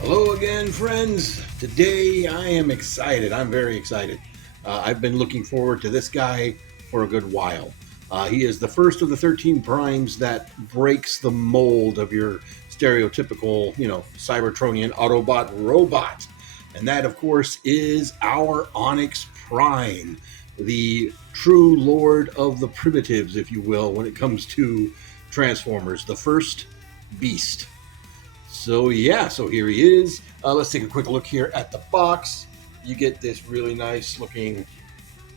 Hello again, friends. Today I am excited. I'm very excited. I've been looking forward to this guy for a good while. He is the first of the 13 primes that breaks the mold of your stereotypical, Cybertronian Autobot robot. And that, of course, is our Onyx Prime, the true lord of the primitives, if you will, when it comes to Transformers, the first beast. So here he is. Let's take a quick look here at the box. You get this really nice looking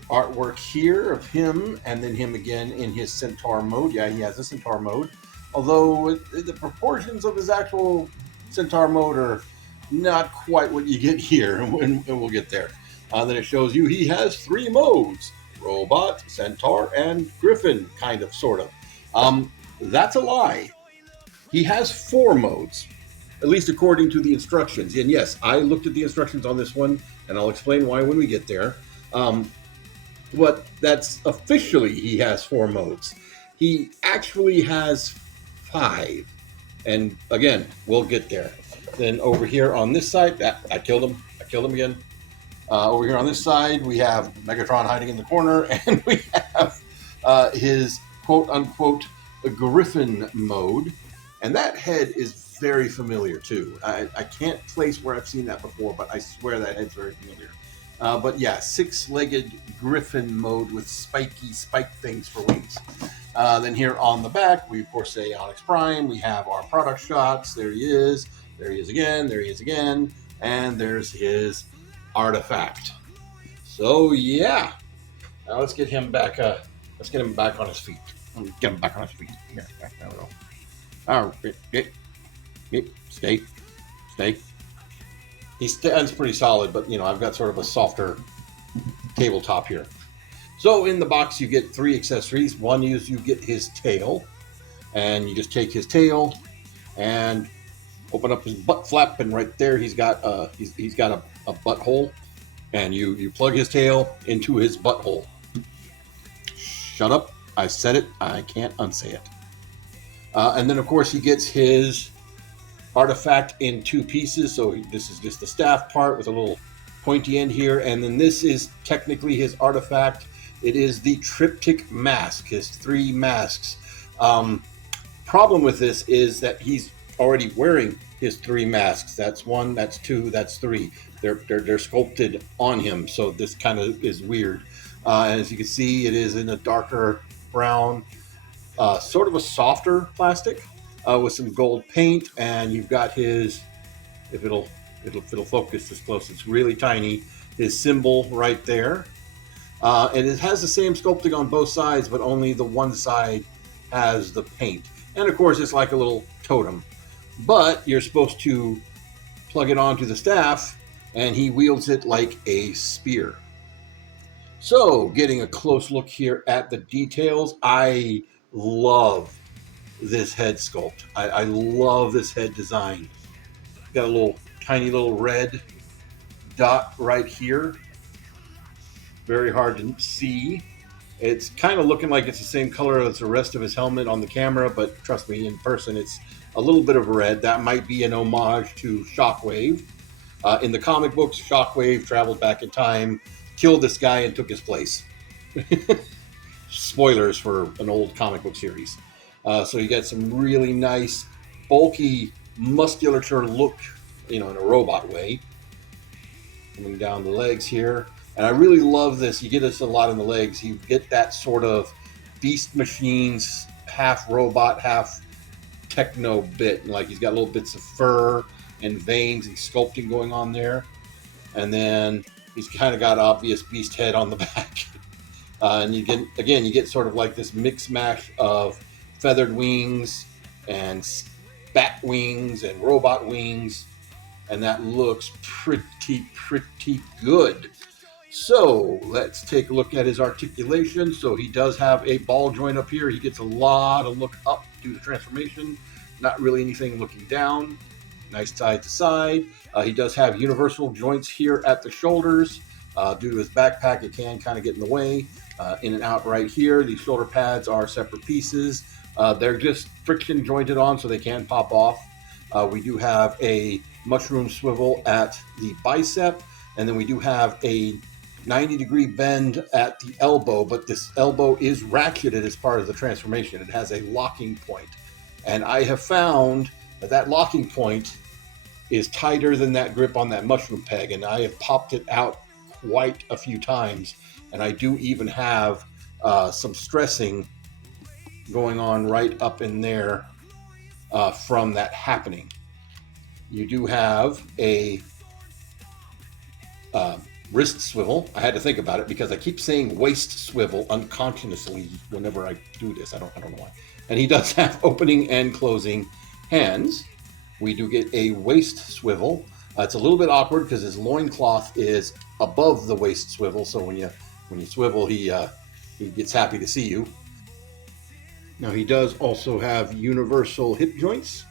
artwork here of him, and then him again in his Centaur mode. Yeah, he has a Centaur mode, although the proportions of his actual Centaur mode are not quite what you get here, and we'll get there. Then it shows you he has three modes: Robot, Centaur, and Griffin, kind of, sort of. That's a lie. He has four modes, at least according to the instructions. And yes, I looked at the instructions on this one, and I'll explain why when we get there. But that's officially he has four modes. He actually has five. And again, we'll get there. Then over here on this side, I killed him. I killed him again. Over here on this side, we have Megatron hiding in the corner, and we have his quote unquote Griffin mode. And that head is very familiar too. I can't place where I've seen that before, but I swear that head's very familiar. But yeah, six-legged Griffin mode with spiky spike things for wings. Then here on the back, we of course say Onyx Prime. We have our product shots. There he is. There he is again. There he is again. And there's his artifact. So yeah, now let's get him back. Let's get him back on his feet. Get him back on his feet. Here, there we go. All right, stay. He stands pretty solid, but I've got sort of a softer tabletop here. So in the box, you get three accessories. One is you get his tail, and you just take his tail and open up his butt flap, and right there he's got a butthole, and you plug his tail into his butthole. Shut up! I said it. I can't unsay it. And then, of course, he gets his artifact in two pieces. So this is just the staff part with a little pointy end here. And then this is technically his artifact. It is the triptych mask, his three masks. Problem with this is that he's already wearing his three masks. That's one, that's two, that's three. They're sculpted on him. So this kind of is weird. As you can see, it is in a darker brown, sort of a softer plastic with some gold paint, and you've got his, if it'll focus this close, it's really tiny, his symbol right there. And it has the same sculpting on both sides, but only the one side has the paint. And of course, it's like a little totem. But you're supposed to plug it onto the staff, and he wields it like a spear. So, getting a close look here at the details, I love this head sculpt. I love this head design. Got a little tiny little red dot right here. Very hard to see. It's kind of looking like it's the same color as the rest of his helmet on the camera, but trust me, in person it's a little bit of red. That might be an homage to Shockwave. In the comic books, Shockwave traveled back in time, killed this guy, and took his place. Spoilers for an old comic book series. So you got some really nice, bulky musculature look, in a robot way. Coming down the legs here. And I really love this. You get this a lot in the legs. You get that sort of Beast Machines, half robot, half techno bit. Like he's got little bits of fur and veins and sculpting going on there. And then he's kind of got obvious beast head on the back. And you get sort of like this mix mash of feathered wings and bat wings and robot wings. And that looks pretty good. So let's take a look at his articulation. So he does have a ball joint up here. He gets a lot of look up due to transformation. Not really anything looking down. Nice side to side. He does have universal joints here at the shoulders. Due to his backpack, it can kind of get in the way. In and out right here. These shoulder pads are separate pieces. They're just friction jointed on so they can pop off. We do have a mushroom swivel at the bicep, and then we do have a 90-degree bend at the elbow, but this elbow is ratcheted as part of the transformation. It has a locking point, and I have found that that locking point is tighter than that grip on that mushroom peg, and I have popped it out quite a few times, and I do even have some stressing going on right up in there from that happening. You do have a uh, wrist swivel. I had to think about it because I keep saying waist swivel unconsciously whenever I do this. I don't know why. And he does have opening and closing hands. We do get a waist swivel. It's a little bit awkward because his loincloth is above the waist swivel, so when you swivel, he gets happy to see you. Now he does also have universal hip joints.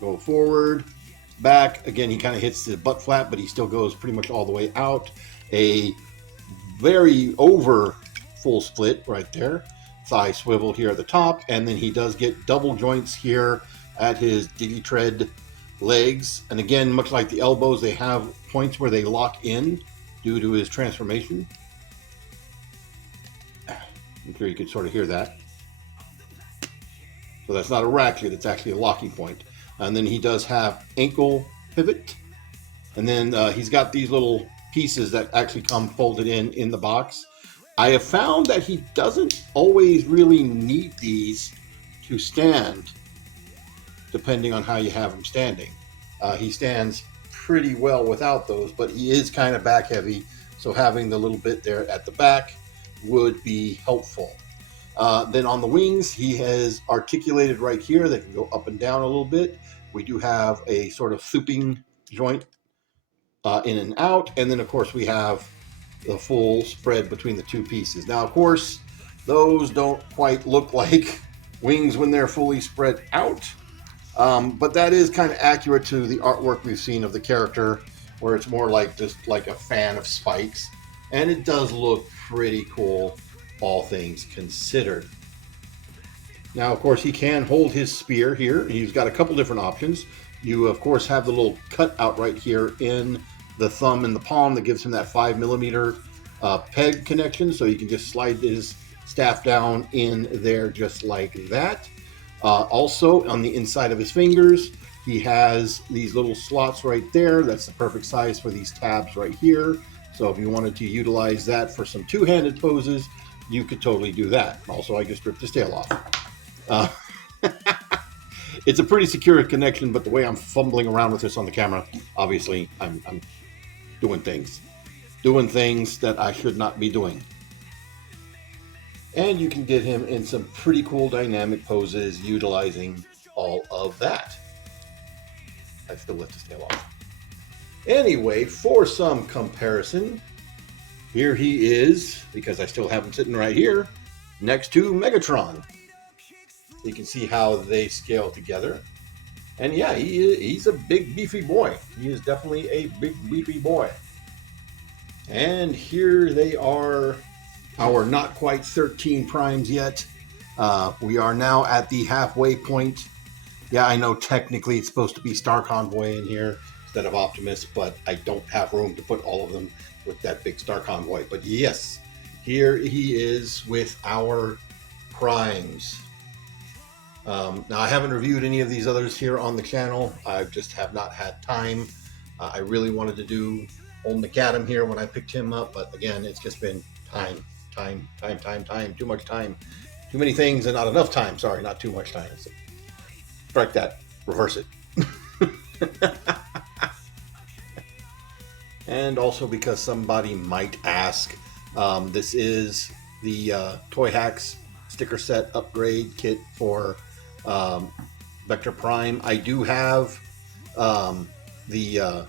Go forward, back. Again, he kind of hits the butt flap, but he still goes pretty much all the way out. A very over full split right there. Thigh swivel here at the top, and then he does get double joints here at his Diddy Tread legs. And again, much like the elbows, they have points where they lock in due to his transformation. I'm sure you can sort of hear that. So that's not a ratchet, it's actually a locking point. And then he does have ankle pivot. And then he's got these little pieces that actually come folded in the box. I have found that he doesn't always really need these to stand, depending on how you have him standing. He stands pretty well without those, but he is kind of back heavy, so having the little bit there at the back would be helpful. Then on the wings, he has articulated right here. They can go up and down a little bit. We do have a sort of souping joint in and out. And then, of course, we have the full spread between the two pieces. Now, of course, those don't quite look like wings when they're fully spread out. But that is kind of accurate to the artwork we've seen of the character, where it's more like just like a fan of spikes. And it does look pretty cool, all things considered. Now, of course, he can hold his spear here. He's got a couple different options. You, of course, have the little cutout right here in the thumb and the palm that gives him that 5mm peg connection. So you can just slide his staff down in there just like that. Also, on the inside of his fingers, he has these little slots right there. That's the perfect size for these tabs right here. So if you wanted to utilize that for some two-handed poses, you could totally do that. Also, I just ripped his tail off. It's a pretty secure connection, but the way I'm fumbling around with this on the camera, obviously I'm doing things that I should not be doing. And you can get him in some pretty cool dynamic poses utilizing all of that. I still lift his tail off. Anyway, for some comparison, here he is, because I still have him sitting right here, next to Megatron. You can see how they scale together. And yeah, he's a big, beefy boy. He is definitely a big, beefy boy. And here they are, our not quite 13 primes yet. We are now at the halfway point. Yeah, I know technically it's supposed to be Star Convoy in here instead of Optimus, but I don't have room to put all of them with that big Star Convoy. But yes, here he is with our primes. Now, I haven't reviewed any of these others here on the channel. I just have not had time. I really wanted to do Old McAdam here when I picked him up, but again, it's just been time. Too much time. Too many things and not enough time. Sorry, not too much time. So, strike that. Reverse it. And also because somebody might ask, this is the Toy Hacks sticker set upgrade kit for Vector Prime. I do have the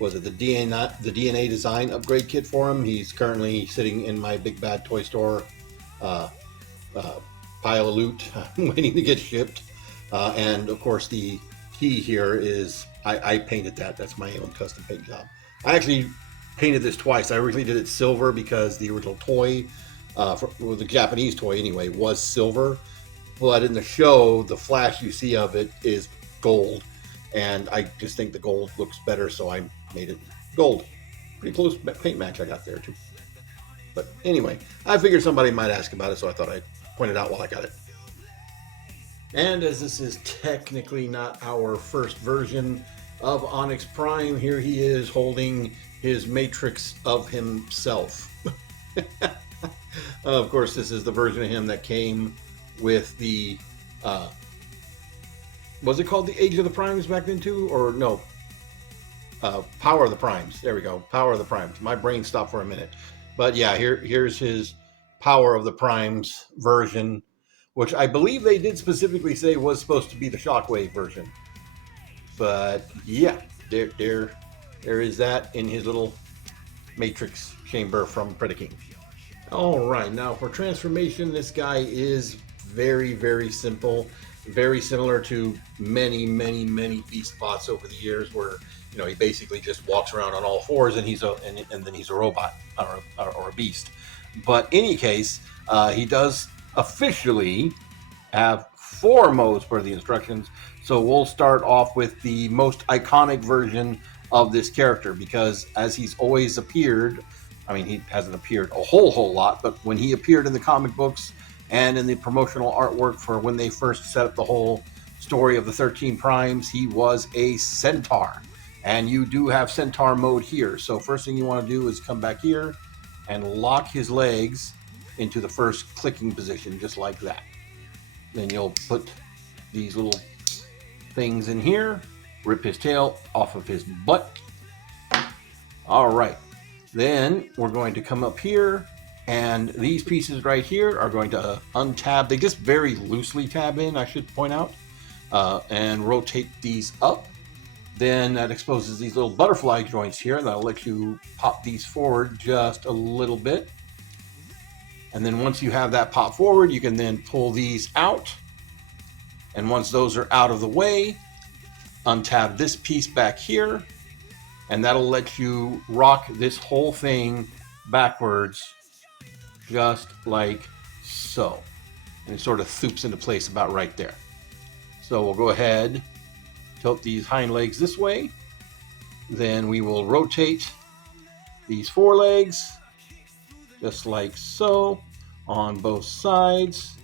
DNA design upgrade kit for him. He's currently sitting in my Big Bad Toy Store pile of loot waiting to get shipped. And of course the key here is I painted that. That's my own custom paint job. I actually painted this twice. I originally did it silver because the original toy, the Japanese toy anyway, was silver. But in the show, the flash you see of it is gold. and I just think the gold looks better, so I made it gold. Pretty close paint match I got there too. But anyway, I figured somebody might ask about it, so I thought I'd point it out while I got it. And as this is technically not our first version of Onyx Prime, here he is holding his matrix of himself. Of course, this is the version of him that came with the. Was it called the Age of the Primes back then too, or no? Power of the Primes. There we go. Power of the Primes. My brain stopped for a minute, but yeah, here's his Power of the Primes version, which I believe they did specifically say was supposed to be the Shockwave version. But yeah, there is that in his little matrix chamber from Predaking. All right, now for transformation, this guy is very, very simple, very similar to many beast bots over the years, where he basically just walks around on all fours and and then he's a robot or a beast. But in any case, he does officially have 4 modes per the instructions. So we'll start off with the most iconic version of this character, because as he's always appeared, I mean, he hasn't appeared a whole lot, but when he appeared in the comic books and in the promotional artwork for when they first set up the whole story of the 13 Primes, he was a centaur. And you do have centaur mode here. So first thing you want to do is come back here and lock his legs into the first clicking position, just like that. Then you'll put these little things in here, rip his tail off of his butt. All right. Then we're going to come up here, and these pieces right here are going to untab. They just very loosely tab in, I should point out, and rotate these up. Then that exposes these little butterfly joints here, and that'll let you pop these forward just a little bit. And then once you have that pop forward, you can then pull these out. And once those are out of the way, untab this piece back here, and that'll let you rock this whole thing backwards, just like so. And it sort of thoops into place about right there. So we'll go ahead, tilt these hind legs this way. Then we will rotate these forelegs, just like so, on both sides.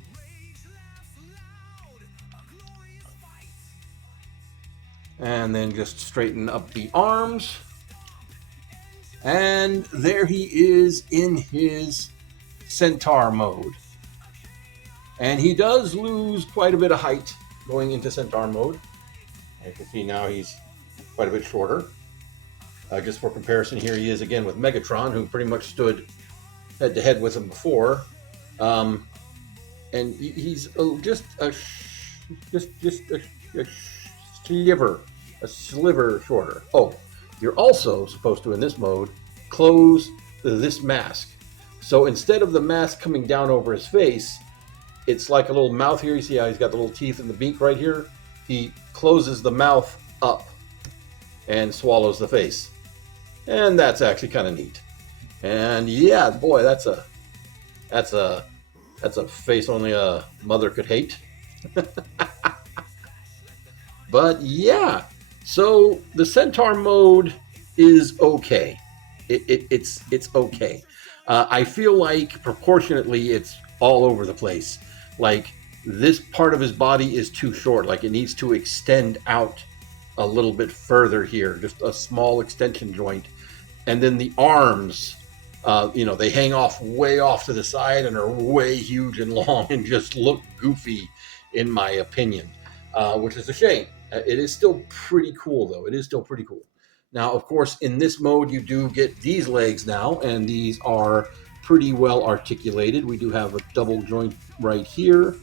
And then just straighten up the arms. And there he is in his centaur mode. And he does lose quite a bit of height going into centaur mode. As you can see now, he's quite a bit shorter. Just for comparison, here he is again with Megatron, who pretty much stood head to head with him before. And he's just a sliver shorter. Oh, you're also supposed to, in this mode, close this mask. So instead of the mask coming down over his face, it's like a little mouth here. You see how he's got the little teeth in the beak right here? He closes the mouth up and swallows the face. And that's actually kind of neat. And yeah, boy, that's a face only a mother could hate. But yeah, so the centaur mode is okay. It's okay. I feel like proportionately it's all over the place. Like this part of his body is too short. Like it needs to extend out a little bit further here, just a small extension joint. And then the arms, they hang way off to the side and are way huge and long and just look goofy, in my opinion, which is a shame. It is still pretty cool, though. It is still pretty cool. Now, of course, in this mode, you do get these legs now, and these are pretty well articulated. We do have a double joint right here.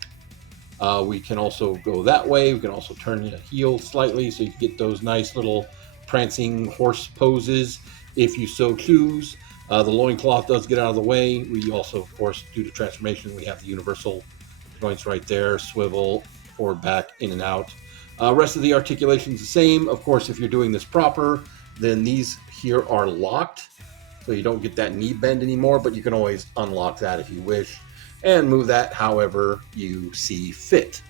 We can also go that way. We can also turn the heel slightly so you can get those nice little prancing horse poses if you so choose. The loincloth does get out of the way. We also, of course, due to transformation, we have the universal joints right there, swivel, forward, back, in and out. Rest of the articulation is the same. Of course, if you're doing this proper, then these here are locked, so you don't get that knee bend anymore, but you can always unlock that if you wish, and move that however you see fit.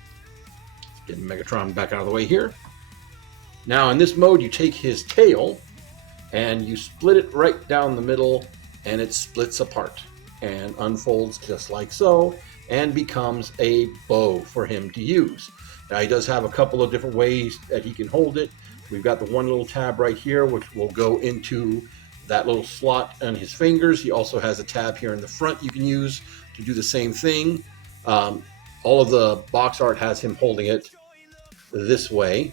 Getting Megatron back out of the way here. Now in this mode, you take his tail and you split it right down the middle, and it splits apart and unfolds just like so, and becomes a bow for him to use. Now he does have a couple of different ways that he can hold it. We've got the one little tab right here, which will go into that little slot on his fingers. He also has a tab here in the front you can use to do the same thing. All of the box art has him holding it this way.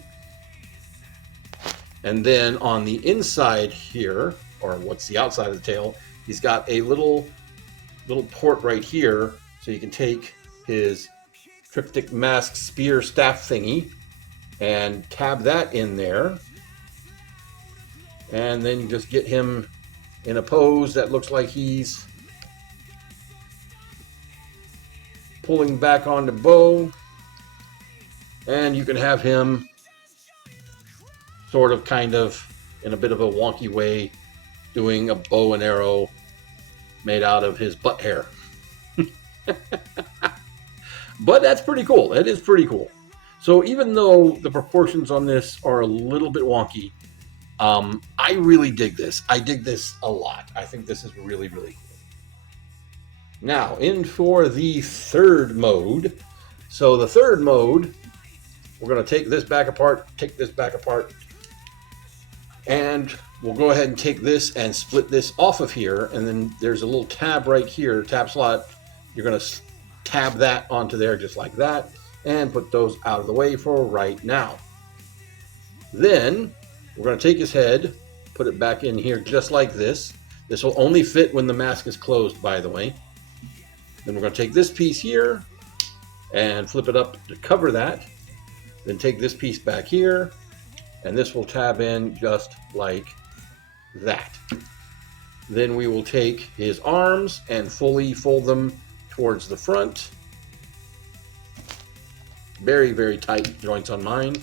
And then on the inside here, or what's the outside of the tail, he's got a little port right here, so you can take his triptych mask spear staff thingy and tab that in there, and then you just get him in a pose that looks like he's pulling back on the bow, and you can have him sort of kind of in a bit of a wonky way doing a bow and arrow made out of his butt hair. But that's pretty cool. It is pretty cool. So even though the proportions on this are a little bit wonky, I really dig this. I dig this a lot. I think this is really, really cool. Now, in for the third mode. So the third mode, we're going to take this back apart, and we'll go ahead and take this and split this off of here, and then there's a little tab right here, tab slot. You're going to tab that onto there just like that, and put those out of the way for right now. Then we're going to take his head, put it back in here just like this. This will only fit when the mask is closed, by the way. Then we're going to take this piece here and flip it up to cover that. Then take this piece back here, and this will tab in just like that. Then we will take his arms and fully fold them towards the front. Very, very tight joints on mine.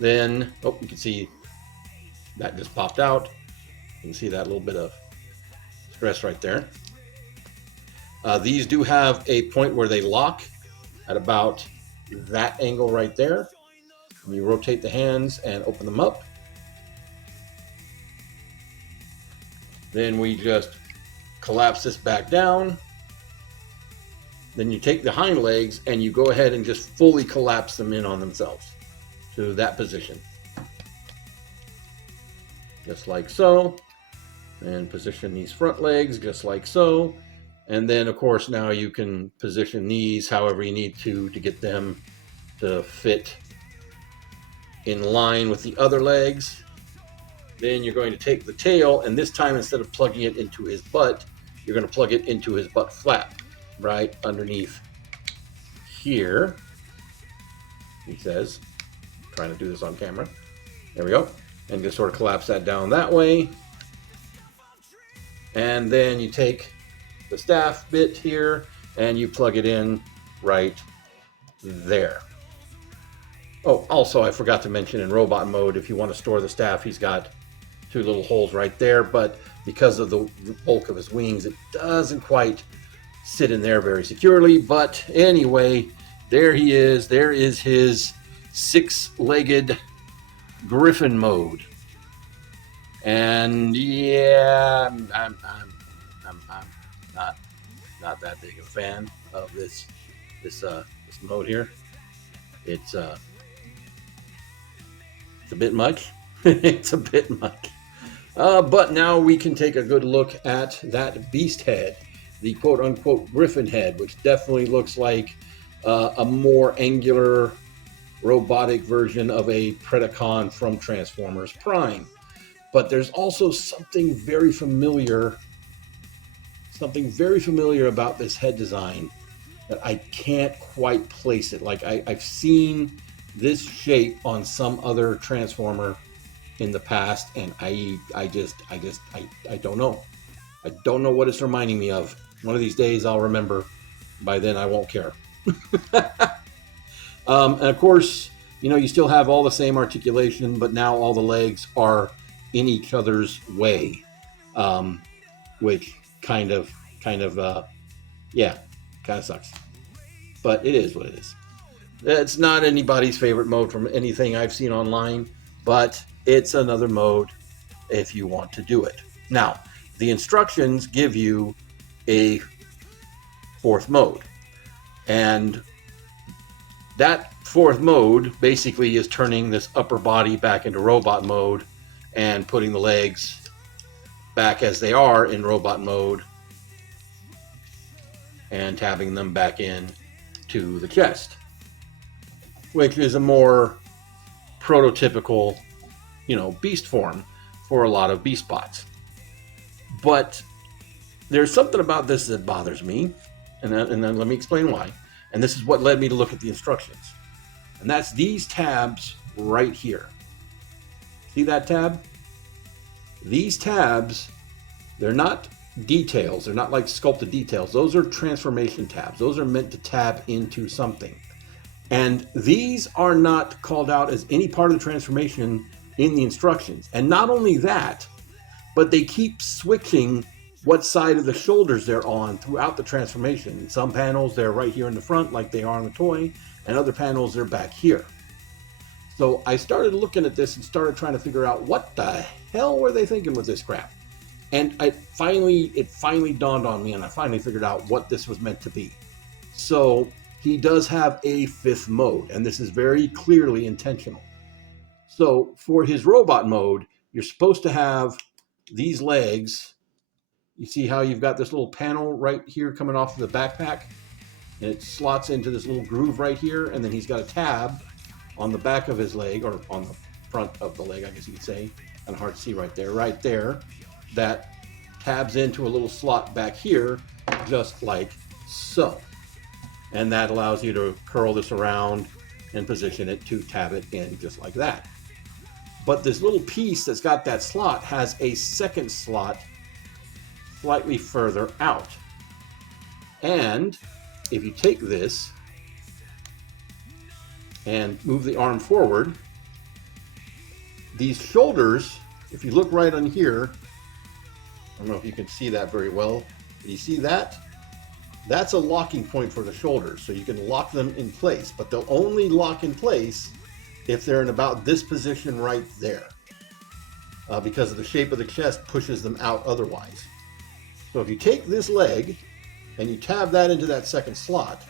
Then, oh, you can see that just popped out. You can see that little bit of stress right there. These do have a point where they lock at about that angle right there. And you rotate the hands and open them up. Then we just collapse this back down. Then you take the hind legs and you go ahead and just fully collapse them in on themselves to that position. Just like so. And position these front legs just like so. And then, of course, now you can position these however you need to get them to fit in line with the other legs. Then you're going to take the tail, and this time instead of plugging it into his butt, you're going to plug it into his butt flap, right underneath here. He says, trying to do this on camera. There we go. And just sort of collapse that down that way. And then you take the staff bit here and you plug it in right there. Oh, also I forgot to mention in robot mode, if you want to store the staff, he's got two little holes right there, but because of the bulk of his wings, it doesn't quite sit in there very securely. But anyway, there he is. There is his six-legged griffin mode. And yeah, I'm not that big a fan of this mode here. It's a bit much. It's a bit much. But now we can take a good look at that beast head, the quote-unquote griffin head, which definitely looks like a more angular, robotic version of a Predacon from Transformers Prime. But there's also something very familiar about this head design that I can't quite place it. Like I've seen this shape on some other Transformer in the past, and I don't know. I don't know what it's reminding me of. One of these days I'll remember. By then I won't care. And of course, you know, you still have all the same articulation, but now all the legs are in each other's way, which kind of sucks. But it is what it is. It's not anybody's favorite mode from anything I've seen online, but it's another mode if you want to do it. Now, the instructions give you a fourth mode, and that fourth mode basically is turning this upper body back into robot mode and putting the legs back as they are in robot mode and tabbing them back in to the chest, which is a more prototypical, beast form for a lot of beast bots. But there's something about this that bothers me, and then let me explain why. And this is what led me to look at the instructions. And that's these tabs right here. See that tab? These tabs, they're not details. They're not like sculpted details. Those are transformation tabs. Those are meant to tab into something. And these are not called out as any part of the transformation in the instructions. And not only that, but they keep switching what side of the shoulders they're on throughout the transformation. In some panels, they're right here in the front like they are on the toy, and other panels, they're back here. So I started looking at this and started trying to figure out what the hell were they thinking with this crap. And it finally dawned on me, and I finally figured out what this was meant to be. So he does have a fifth mode, and this is very clearly intentional. So for his robot mode, you're supposed to have these legs. You see how you've got this little panel right here coming off of the backpack, and it slots into this little groove right here, and then he's got a tab on the back of his leg, or on the front of the leg, I guess you could say, and hard to see right there, that tabs into a little slot back here, just like so. And that allows you to curl this around and position it to tab it in just like that. But this little piece that's got that slot has a second slot slightly further out. And if you take this and move the arm forward, these shoulders, if you look right on here, I don't know if you can see that very well, but you see that? That's a locking point for the shoulders, so you can lock them in place, but they'll only lock in place if they're in about this position right there, because of the shape of the chest pushes them out otherwise. So if you take this leg and you tab that into that second slot,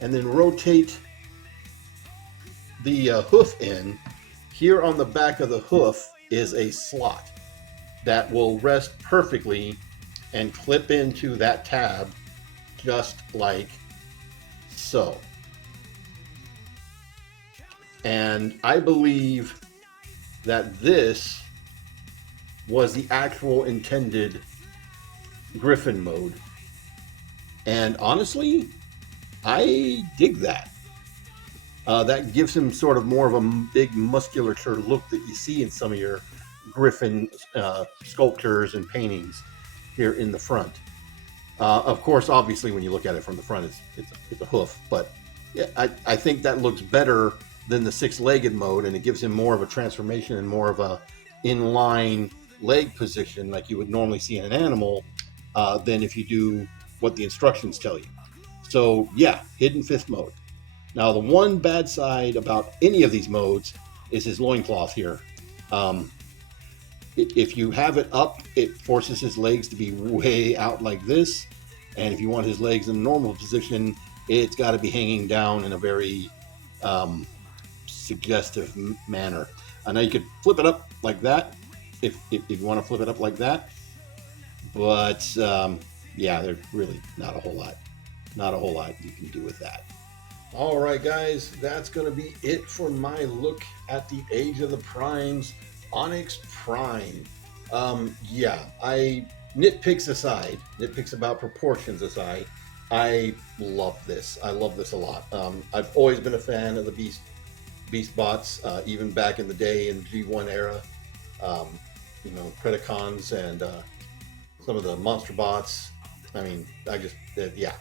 and then rotate the hoof in, here on the back of the hoof is a slot that will rest perfectly and clip into that tab just like so. And I believe that this was the actual intended Griffin mode. And honestly, I dig that. That gives him sort of more of a big musculature look that you see in some of your Griffin sculptures and paintings here in the front. Of course, obviously, when you look at it from the front, it's a hoof. But yeah, I think that looks better than the six-legged mode, and it gives him more of a transformation and more of a inline leg position like you would normally see in an animal than if you do what the instructions tell you. So yeah, hidden fifth mode. Now, the one bad side about any of these modes is his loincloth here. If you have it up, it forces his legs to be way out like this. And if you want his legs in a normal position, it's got to be hanging down in a very suggestive manner. Now you could flip it up like that if you want to flip it up like that. But yeah, there's really not a whole lot you can do with that. All right, guys, that's going to be it for my look at the Age of the Primes Onyx Prime. Yeah, nitpicks about proportions aside, I love this. I love this a lot. I've always been a fan of the Beast bots, even back in the day in the G1 era. Predacons and some of the monster bots. I mean, yeah.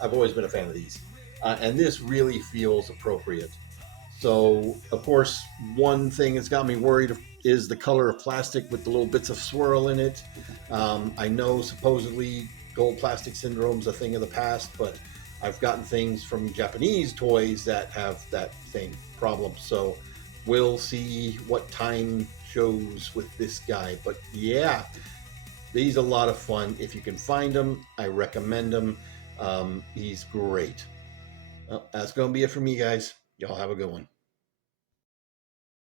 I've always been a fan of these. And this really feels appropriate. So, of course, one thing that's got me worried is the color of plastic with the little bits of swirl in it. I know supposedly gold plastic syndrome's a thing of the past, but I've gotten things from Japanese toys that have that same problem. So we'll see what time shows with this guy. But yeah, he's a lot of fun. If you can find him, I recommend him. He's great. Well, that's going to be it for me, guys. Y'all have a good one.